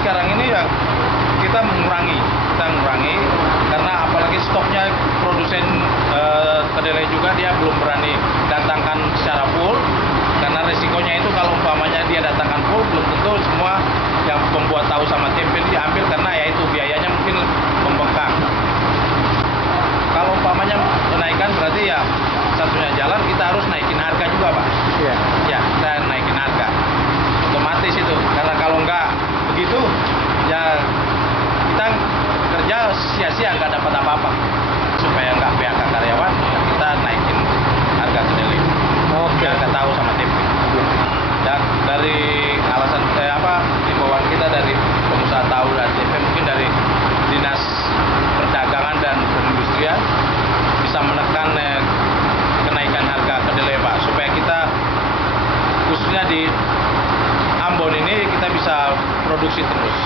sekarang ini ya kita mengurangi karena apalagi stoknya produsen kedelai juga dia belum berani datangkan secara full, karena resikonya itu kalau umpamanya dia datangkan full belum tentu semua yang membuat tahu sama tempe diambil, karena ya itu biayanya mungkin membengkak. Kalau umpamanya kenaikan berarti ya satunya jalan kita harus naikin harga juga, Pak. Iya. Ya, kita naikin harga. Otomatis itu. Karena kalau nggak begitu, ya kita kerja sia-sia, nggak dapat apa-apa. Supaya nggak PHK karyawan, ya kita naikin harga kedelai. Oke. Biar nggak tahu sama tempe. Dan dari alasan himbauan kita dari pengusaha tahu dan tempe, mungkin dari Dinas Perdagangan dan Perindustrian bisa menekan kenaikan harga kedelai, Pak, supaya kita khususnya di Ambon ini kita bisa produksi terus.